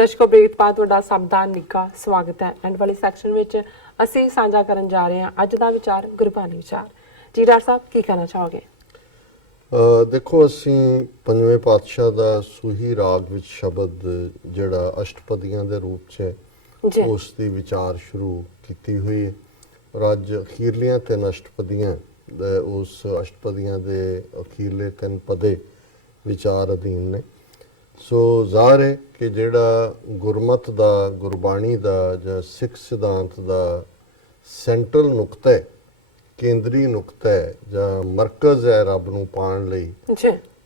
ਦਰਸ਼ਕੋ break ਬਾਅਦ ਤੁਹਾਡਾ ਸਭ ਦਾ ਨਿੱਘਾ ਸਵਾਗਤ ਹੈ। ਐਂਡ ਵਾਲੀ ਸੈਕਸ਼ਨ ਵਿੱਚ ਅਸੀਂ ਸਾਂਝਾ ਕਰਨ ਜਾ ਰਹੇ ਹਾਂ ਅੱਜ ਦਾ ਵਿਚਾਰ, ਗੁਰਬਾਣੀ ਵਿਚਾਰ। ਜੀ ਡਾਕਟਰ ਸਾਹਿਬ, ਕੀ ਕਹਿਣਾ ਚਾਹੋਗੇ? ਦੇਖੋ, ਅਸੀਂ ਪੰਜਵੇਂ ਪਾਤਸ਼ਾਹ ਦਾ ਸੂਹੀ ਰਾਗ ਵਿੱਚ ਸ਼ਬਦ ਜਿਹੜਾ ਅਸ਼ਟਪਦੀਆਂ ਦੇ ਰੂਪ 'ਚ ਹੈ ਉਸ ਦੀ ਵਿਚਾਰ ਸ਼ੁਰੂ ਕੀਤੀ ਹੋਈ ਹੈ। ਔਰ ਅੱਜ ਅਖੀਰਲੀਆਂ 3 ਅਸ਼ਟਪਦੀਆਂ ਉਸ ਅਸ਼ਟਪਦੀਆਂ ਦੇ ਅਖੀਰਲੇ 3 ਪਦੇ ਵਿਚਾਰ ਅਧੀਨ ਨੇ। ਸੋ ਜ਼ਾਹਰ ਹੈ ਕਿ ਜਿਹੜਾ ਗੁਰਮਤ ਦਾ, ਗੁਰਬਾਣੀ ਦਾ ਜਾਂ ਸਿੱਖ ਸਿਧਾਂਤ ਦਾ ਸੈਂਟਰਲ ਨੁਕਤਾ ਹੈ, ਕੇਂਦਰੀ ਨੁਕਤਾ ਹੈ ਜਾਂ ਮਰਕਜ਼ ਹੈ ਰੱਬ ਨੂੰ ਪਾਉਣ ਲਈ,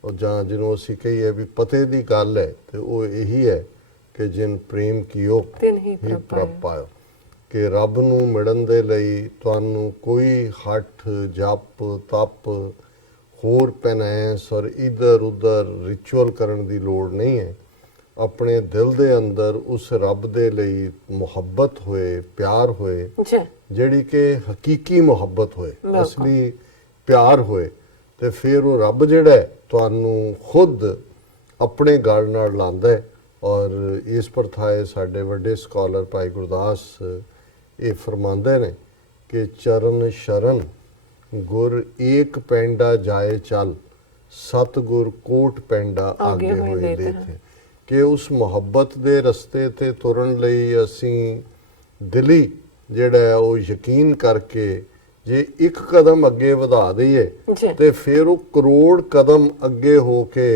ਉਹ ਜਾਂ ਜਿਹਨੂੰ ਅਸੀਂ ਕਹੀਏ ਵੀ ਪਤੇ ਦੀ ਗੱਲ ਹੈ, ਤੇ ਉਹ ਇਹੀ ਹੈ ਕਿ ਜਿਨ ਪ੍ਰੇਮ ਕੀਓ ਤਿਨ ਹੀ ਪ੍ਰਭ ਪਾਇਓ। ਕਿ ਰੱਬ ਨੂੰ ਮਿਲਣ ਦੇ ਲਈ ਤੁਹਾਨੂੰ ਕੋਈ ਹੱਠ, ਜਪ, ਤਪ, ਹੋਰ ਪੈਨੈਂਸ ਔਰ ਇਧਰ ਉਧਰ ਰਿਚੁਅਲ ਕਰਨ ਦੀ ਲੋੜ ਨਹੀਂ ਹੈ। ਆਪਣੇ ਦਿਲ ਦੇ ਅੰਦਰ ਉਸ ਰੱਬ ਦੇ ਲਈ ਮੁਹੱਬਤ ਹੋਏ, ਪਿਆਰ ਹੋਏ, ਜਿਹੜੀ ਕਿ ਹਕੀਕੀ ਮੁਹੱਬਤ ਹੋਏ, ਅਸਲੀ ਪਿਆਰ ਹੋਏ, ਤੇ ਫਿਰ ਉਹ ਰੱਬ ਜਿਹੜਾ ਤੁਹਾਨੂੰ ਖੁਦ ਆਪਣੇ ਗਲ ਨਾਲ ਲਾਉਂਦਾ ਹੈ। ਔਰ ਇਸ ਪ੍ਰਥਾਏ ਸਾਡੇ ਵੱਡੇ ਸਕਾਲਰ ਭਾਈ ਗੁਰਦਾਸ ਇਹ ਫਰਮਾਉਂਦੇ ਨੇ ਕਿ ਚਰਨ ਸ਼ਰਨ ਗੁਰ ਏਕ ਪੈਂਡਾ ਜਾਏ ਚੱਲ, ਸਤਿਗੁਰ ਕੋਟ ਪੈਂਡਾ ਆਗੇ ਹੋਏ ਦੇਥੇ। ਕਿ ਉਸ ਮੁਹੱਬਤ ਦੇ ਰਸਤੇ ਤੇ ਤੁਰਨ ਲਈ ਅਸੀਂ ਦਿਲੀ ਜਿਹੜਾ ਉਹ ਯਕੀਨ ਕਰਕੇ ਜੇ ਇੱਕ ਕਦਮ ਅੱਗੇ ਵਧਾ ਦਈਏ ਤੇ ਫਿਰ ਉਹ ਕਰੋੜ ਕਦਮ ਅੱਗੇ ਹੋ ਕੇ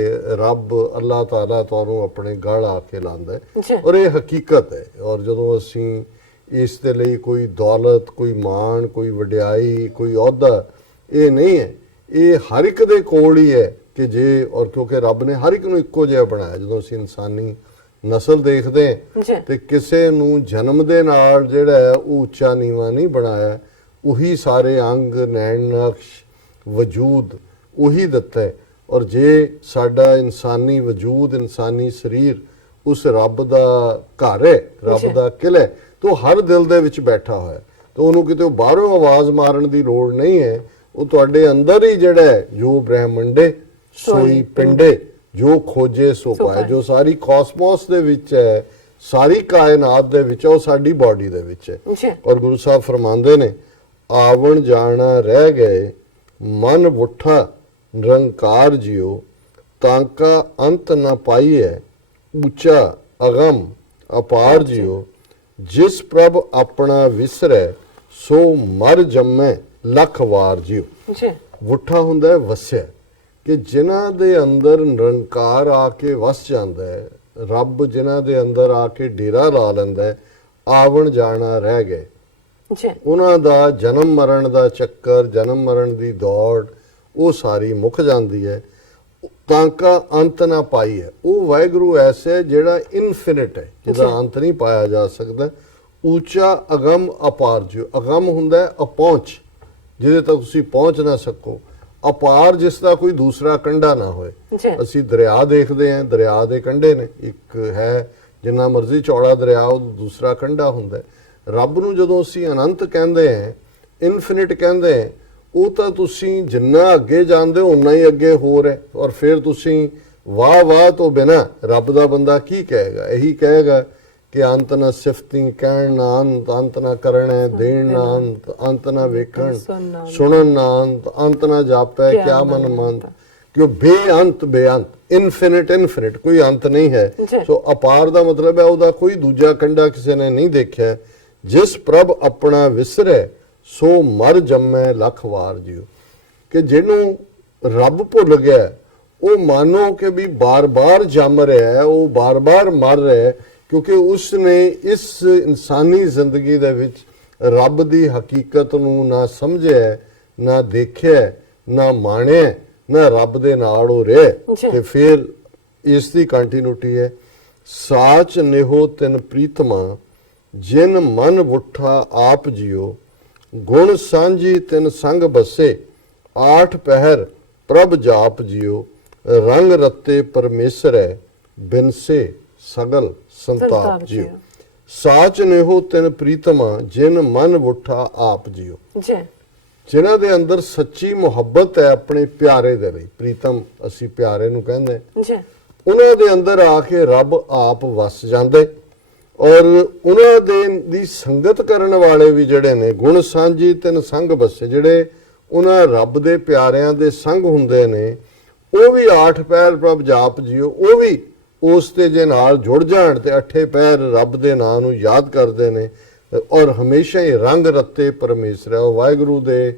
ਰੱਬ ਅੱਲਾਹ ਤਾਲਾ ਤੁਹਾਨੂੰ ਆਪਣੇ ਗਲ ਆ ਕੇ ਲਾਉਂਦਾ ਹੈ। ਔਰ ਇਹ ਹਕੀਕਤ ਹੈ। ਔਰ ਜਦੋਂ ਅਸੀਂ ਇਸ ਦੇ ਲਈ ਕੋਈ ਦੌਲਤ, ਕੋਈ ਮਾਣ, ਕੋਈ ਵਡਿਆਈ, ਕੋਈ ਅਹੁਦਾ, ਇਹ ਨਹੀਂ ਹੈ। ਇਹ ਹਰ ਇੱਕ ਦੇ ਕੋਲ ਹੀ ਹੈ ਕਿ ਜੇ, ਔਰ ਕਿਉਂਕਿ ਰੱਬ ਨੇ ਹਰ ਇੱਕ ਨੂੰ ਇੱਕੋ ਜਿਹਾ ਬਣਾਇਆ। ਜਦੋਂ ਅਸੀਂ ਇਨਸਾਨੀ ਨਸਲ ਦੇਖਦੇ ਹਾਂ ਤੇ ਕਿਸੇ ਨੂੰ ਜਨਮ ਦੇ ਨਾਲ ਜਿਹੜਾ ਹੈ ਉਹ ਉੱਚਾ ਨੀਵਾਂ ਨਹੀਂ ਬਣਾਇਆ, ਉਹੀ ਸਾਰੇ ਅੰਗ, ਨੈਣ ਨਕਸ਼, ਵਜੂਦ ਉਹੀ ਦਿੱਤਾ ਹੈ। ਔਰ ਜੇ ਸਾਡਾ ਇਨਸਾਨੀ ਵਜੂਦ, ਇਨਸਾਨੀ ਸਰੀਰ ਉਸ ਰੱਬ ਦਾ ਘਰ ਹੈ, ਰੱਬ ਦਾ ਕਿਲ੍ਹਾ ਹੈ, ਤਾਂ ਹਰ ਦਿਲ ਦੇ ਵਿੱਚ ਬੈਠਾ ਹੋਇਆ, ਤਾਂ ਉਹਨੂੰ ਕਿਤੇ ਬਾਹਰੋਂ ਆਵਾਜ਼ ਮਾਰਨ ਦੀ ਲੋੜ ਨਹੀਂ ਹੈ। ਉਹ ਤੁਹਾਡੇ ਅੰਦਰ ਹੀ ਜਿਹੜਾ ਹੈ, ਜੋ ਬ੍ਰਹਿਮੰਡੇ ਸੋਈ ਪਿੰਡੇ, ਜੋ ਖੋਜੇ ਸੋ ਪਾਏ, ਜੋ ਸਾਰੀ ਕਾਸਮੋਸ ਦੇ ਵਿੱਚ ਹੈ, ਸਾਰੀ ਕਾਇਨਾਤ ਦੇ ਵਿੱਚ, ਉਹ ਸਾਡੀ ਬਾਡੀ ਦੇ ਵਿੱਚ ਹੈ। ਔਰ ਗੁਰੂ ਸਾਹਿਬ ਫਰਮਾਉਂਦੇ ਨੇ, ਆਵਣ ਜਾਣਾ ਰਹਿ ਗਏ ਮਨ ਵੁੱਠਾ ਨਿਰੰਕਾਰ ਜਿਉ, ਤਾਂਕਾ ਅੰਤ ਨਾ ਪਾਈਐ ਉੱਚਾ ਅਗਮ ਅਪਾਰ ਜਿਉ, ਜਿਸ ਪ੍ਰਭ ਆਪਣਾ ਵਿਸਰੈ ਸੋ ਮਰ ਜੰਮੈ ਲੱਖ ਵਾਰ ਜਿਉ। ਵੁੱਠਾ ਹੁੰਦਾ ਹੈ ਵਸਿਆ, ਕਿ ਜਿਨ੍ਹਾਂ ਦੇ ਅੰਦਰ ਨਿਰੰਕਾਰ ਆ ਕੇ ਵਸ ਜਾਂਦਾ ਹੈ, ਰੱਬ ਜਿਨ੍ਹਾਂ ਦੇ ਅੰਦਰ ਆ ਕੇ ਡੇਰਾ ਲਾ ਲੈਂਦਾ ਹੈ, ਆਵਣ ਜਾਣਾ ਰਹਿ ਗਏ। ਉਹਨਾਂ ਦਾ ਜਨਮ ਮਰਨ ਦਾ ਚੱਕਰ, ਜਨਮ ਮਰਨ ਦੀ ਦੌੜ, ਉਹ ਸਾਰੀ ਮੁੱਕ ਜਾਂਦੀ ਹੈ। ਤਾਂਕਾ ਅੰਤ ਨਾ ਪਾਈ ਹੈ। ਉਹ ਵਾਹਿਗੁਰੂ ਐਸਾ ਜਿਹੜਾ ਇਨਫਿਨਿਟ ਹੈ, ਜਿਹਦਾ ਅੰਤ ਨਹੀਂ ਪਾਇਆ ਜਾ ਸਕਦਾ। ਉੱਚਾ ਅਗਮ ਅਪਾਰ ਜਿਉ। ਅਗਮ ਹੁੰਦਾ ਹੈ ਅਪਹੁੰਚ, ਜਿਹਦੇ ਤੱਕ ਤੁਸੀਂ ਪਹੁੰਚ ਨਾ ਸਕੋ। ਅਪਾਰ, ਜਿਸ ਦਾ ਕੋਈ ਦੂਸਰਾ ਕੰਢਾ ਨਾ ਹੋਏ। ਅਸੀਂ ਦਰਿਆ ਦੇਖਦੇ ਹਾਂ, ਦਰਿਆ ਦੇ ਕੰਢੇ ਨੇ, ਇੱਕ ਹੈ ਜਿੰਨਾ ਮਰਜ਼ੀ ਚੌੜਾ ਦਰਿਆ, ਉਹ ਦੂਸਰਾ ਕੰਢਾ ਹੁੰਦਾ। ਰੱਬ ਨੂੰ ਜਦੋਂ ਅਸੀਂ ਅਨੰਤ ਕਹਿੰਦੇ ਹਾਂ, ਇਨਫਿਨਿਟ ਕਹਿੰਦੇ ਹਾਂ, ਉਹ ਤਾਂ ਤੁਸੀਂ ਜਿੰਨਾ ਅੱਗੇ ਜਾਂਦੇ ਹੋ ਉਨਾ ਹੀ ਅੱਗੇ ਹੋਰ ਹੈ। ਔਰ ਫਿਰ ਤੁਸੀਂ ਵਾਹ ਵਾਹ ਤੋਂ ਬਿਨਾਂ ਰੱਬ ਦਾ ਬੰਦਾ ਕੀ ਕਹੇਗਾ? ਇਹੀ ਕਹੇਗਾ ਕਿ ਅੰਤ ਨਾ ਸਿਫਤੀ, ਕਹਿਣ ਨਾ ਅੰਤ, ਅੰਤ ਨਾ ਕਰਨਾ, ਦੇਣ ਨਾ ਅੰਤ, ਅੰਤ ਨਾ ਵੇਖਣ, ਸੁਣਨ ਨਾ ਅੰਤ, ਅੰਤ ਨਾ ਜਾਪੈ ਕਿਆ ਮਨ ਮੰਤ। ਕਿ ਉਹ ਬੇਅੰਤ, ਬੇਅੰਤ, ਇਨਫਿਨਿਟ, ਇਨਫਿਨਿਟ, ਕੋਈ ਅੰਤ ਨਹੀਂ ਹੈ। ਸੋ ਅਪਾਰ ਦਾ ਮਤਲਬ ਹੈ ਉਹਦਾ ਕੋਈ ਦੂਜਾ ਕੰਢਾ ਕਿਸੇ ਨੇ ਨਹੀਂ ਦੇਖਿਆ। ਜਿਸ ਪ੍ਰਭ ਆਪਣਾ ਵਿਸਰੈ ਸੋ ਮਰ ਜੰਮੈ ਲੱਖ ਵਾਰ ਜਿਉ। ਕਿ ਜਿਹਨੂੰ ਰੱਬ ਭੁੱਲ ਗਿਆ, ਉਹ ਮਾਨੋ ਕਿ ਵੀ ਬਾਰ-ਬਾਰ ਜੰਮ ਰਿਹਾ ਹੈ, ਉਹ ਬਾਰ-ਬਾਰ ਮਰ ਰਿਹਾ ਹੈ, ਕਿਉਂਕਿ ਉਸ ਨੇ ਇਸ ਇਨਸਾਨੀ ਜ਼ਿੰਦਗੀ ਦੇ ਵਿੱਚ ਰੱਬ ਦੀ ਹਕੀਕਤ ਨੂੰ ਨਾ ਸਮਝਿਆ, ਨਾ ਦੇਖਿਆ, ਨਾ ਮਾਣਿਆ, ਨਾ ਰੱਬ ਦੇ ਨਾਲ ਹੋ ਰਿਹਾ। ਤੇ ਫਿਰ ਇਸ ਦੀ ਕੰਟੀਨਿਊਟੀ ਹੈ, ਸਾਚ ਨਿਹੋ ਤਿਨ ਪ੍ਰੀਤਮਾ, ਜਿਨ ਮਨ ਵੁੱਠਾ ਆਪ ਜਿਉ, ਗੁਣ ਸਾਂਝੀ ਤਿਨ ਸੰਗ ਬਸੇ, ਆਠ ਪਹਿਰ ਪ੍ਰਭ ਜਾਪ ਜਿਉ, ਰੰਗ ਰਤੇ ਪਰਮੇਸ਼ਰੈ, ਬਿਨਸੇ ਸਗਲ ਸੰਤਾਪ ਜਿਉ। ਸਾਚ ਨਿਹੋ ਤਿਨ ਪ੍ਰੀਤਮਾ, ਜਿਨ ਮਨ ਵੁੱਠਾ ਆਪ ਜਿਉ। ਜਿਨ੍ਹਾਂ ਦੇ ਅੰਦਰ ਸੱਚੀ ਮੁਹੱਬਤ ਹੈ ਆਪਣੇ ਪਿਆਰੇ ਦੇ ਲਈ, ਪ੍ਰੀਤਮ ਅਸੀਂ ਪਿਆਰੇ ਨੂੰ ਕਹਿੰਦੇ, ਉਹਨਾਂ ਦੇ ਅੰਦਰ ਆ ਕੇ ਰੱਬ ਆਪ ਵਸ ਜਾਂਦਾ ਹੈ। ਔਰ ਉਹਨਾਂ ਦੀ ਸੰਗਤ ਕਰਨ ਵਾਲੇ ਵੀ ਜਿਹੜੇ ਨੇ, ਗੁਣ ਸਾਂਝੀ ਤਿਨ ਸੰਗ ਬਸੇ, ਜਿਹੜੇ ਉਹਨਾਂ ਰੱਬ ਦੇ ਪਿਆਰਿਆਂ ਦੇ ਸੰਗ ਹੁੰਦੇ ਨੇ, ਉਹ ਵੀ 8 ਪਹਿਰ ਪ੍ਰਭ ਜਾਪ ਜਿਓ, ਉਹ ਵੀ ਉਸ ਤੇ ਜੇ ਨਾਲ ਜੁੜ ਜਾਣ ਤੇ 8 ਪਹਿਰ ਰੱਬ ਦੇ ਨਾਂ ਨੂੰ ਯਾਦ ਕਰਦੇ ਨੇ ਔਰ ਹਮੇਸ਼ਾ ਹੀ ਰੰਗ ਰੱਤੇ ਪਰਮੇਸ਼ਰ ਹੈ, ਉਹ ਵਾਹਿਗੁਰੂ ਦੇ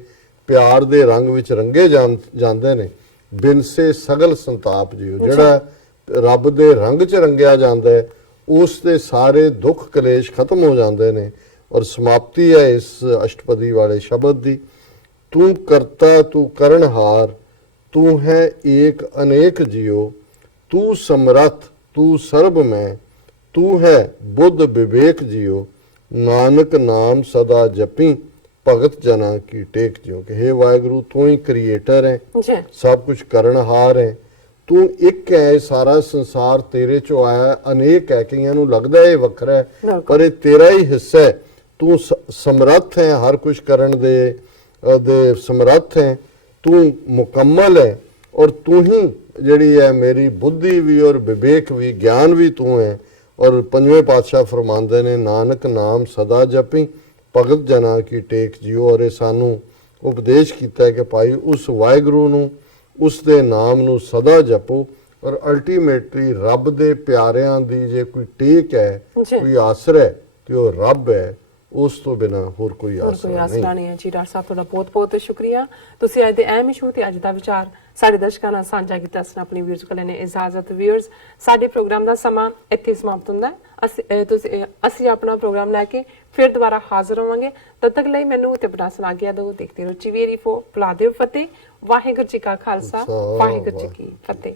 ਪਿਆਰ ਦੇ ਰੰਗ ਵਿੱਚ ਰੰਗੇ ਜਾਂਦੇ ਨੇ। ਬਿਨਸੇ ਸਗਲ ਸੰਤਾਪ ਜਿਓ, ਜਿਹੜਾ ਰੱਬ ਦੇ ਰੰਗ 'ਚ ਰੰਗਿਆ ਜਾਂਦਾ ਹੈ, ਉਸ ਦੇ ਸਾਰੇ ਦੁੱਖ ਕਲੇਸ਼ ਖਤਮ ਹੋ ਜਾਂਦੇ ਨੇ। ਔਰ ਸਮਾਪਤੀ ਹੈ ਇਸ ਅਸ਼ਟਪਦੀ ਵਾਲੇ ਸ਼ਬਦ ਦੀ, ਤੂੰ ਕਰਤਾ ਤੂੰ ਕਰਨਹਾਰ, ਤੂੰ ਹੈ ਏਕ ਅਨੇਕ ਜਿਓ, ਤੂੰ ਸਮਰੱਥ ਤੂੰ ਸਰਬ ਮੈਂ, ਤੂੰ ਹੈ ਬੁੱਧ ਵਿਵੇਕ ਜਿਓ, ਨਾਨਕ ਨਾਮ ਸਦਾ ਜਪੀ, ਭਗਤ ਜਨਾ ਕੀ ਟੇਕ ਜਿਓ। ਕਿ हे ਵਾਹਿਗੁਰੂ, ਤੂੰ ਹੀ ਕ੍ਰੀਏਟਰ ਹੈ, ਸਭ ਕੁਝ ਕਰਨਹਾਰ ਹੈ, ਤੂੰ ਇੱਕ ਹੈ, ਸਾਰਾ ਸੰਸਾਰ ਤੇਰੇ ਚੋਂ ਆਇਆ, ਅਨੇਕ ਹੈ, ਕਈਆਂ ਨੂੰ ਲੱਗਦਾ ਇਹ ਵੱਖਰਾ ਹੈ ਪਰ ਇਹ ਤੇਰਾ ਹੀ ਹਿੱਸਾ ਹੈ। ਤੂੰ ਸਮਰੱਥ ਹੈ, ਹਰ ਕੁਝ ਕਰਨ ਦੇ ਸਮਰੱਥ ਹੈ, ਤੂੰ ਮੁਕੰਮਲ ਹੈ ਔਰ ਤੂੰ ਹੀ ਜਿਹੜੀ ਹੈ ਮੇਰੀ ਬੁੱਧੀ ਵੀ ਔਰ ਵਿਵੇਕ ਵੀ, ਗਿਆਨ ਵੀ ਤੂੰ ਹੈ। ਔਰ ਪੰਜਵੇਂ ਪਾਤਸ਼ਾਹ ਫਰਮਾਉਂਦੇ ਨੇ, ਨਾਨਕ ਨਾਮ ਸਦਾ ਜਪੀ, ਭਗਤ ਜਨਾ ਕੀ ਟੇਕ ਜਿਓ। ਔਰ ਇਹ ਸਾਨੂੰ ਉਪਦੇਸ਼ ਕੀਤਾ ਹੈ ਕਿ ਭਾਈ ਉਸ ਵਾਹਿਗੁਰੂ ਨੂੰ, ਉਸ ਦੇ ਨਾਮ ਨੂੰ ਸਦਾ ਜਪੋ ਔਰ ਅਲਟੀਮੇਟਲੀ ਰੱਬ ਦੇ ਪਿਆਰਿਆਂ ਦੀ ਜੇ ਕੋਈ ਟੇਕ ਹੈ, ਕੋਈ ਆਸਰਾ ਹੈ ਤੇ ਉਹ ਰੱਬ ਹੈ, ਉਸ ਤੋਂ ਬਿਨਾ ਹੋਰ ਕੋਈ ਆਸਰਾ ਨਹੀਂ ਹੈ। ਜੀ ਡਾਕਟਰ ਸਾਹਿਬ, ਤੁਹਾਡਾ ਬਹੁਤ ਬਹੁਤ ਸ਼ੁਕਰੀਆ। ਤੁਸੀਂ ਅੱਜ ਦੇ ਅਹਿਮ ਇਸ਼ੂ ਤੇ ਅੱਜ ਦਾ ਵਿਚਾਰ ਸਾਡੇ ਦਰਸ਼ਕਾਂ ਨਾਲ ਸਾਂਝਾ ਕੀਤਾ। ਅਸੀਂ ਆਪਣੀ ਵੀਅਰਸ ਕੋਲ ਲੈਣੇ ਇਜਾਜ਼ਤ। ਵੀਅਰਸ, ਸਾਡੇ ਪ੍ਰੋਗਰਾਮ ਦਾ ਸਮਾਂ ਇੱਥੇ ਸਮਾਪਤ ਹੁੰਦਾ ਹੈ। ਅਸੀਂ ਆਪਣਾ ਪ੍ਰੋਗਰਾਮ ਲੈ ਕੇ ਫਿਰ ਦੁਬਾਰਾ ਹਾਜ਼ਰ ਹੋਵਾਂਗੇ। ਤਦ ਤੱਕ ਲਈ ਮੈਨੂੰ ਤੇ ਬੜਾ ਸੁਣਾਗਿਆ ਦਿਓ। ਦੇਖਦੇ ਰਹੋ ਚੀਵੀਰੀ ਫੋ, ਬੁਲਾ ਦਿਓ ਫਤਿਹ। ਵਾਹਿਗੁਰੂ ਜੀ ਕਾ ਖਾਲਸਾ, ਵਾਹਿਗੁਰੂ ਜੀ ਕੀ ਫਤਿਹ।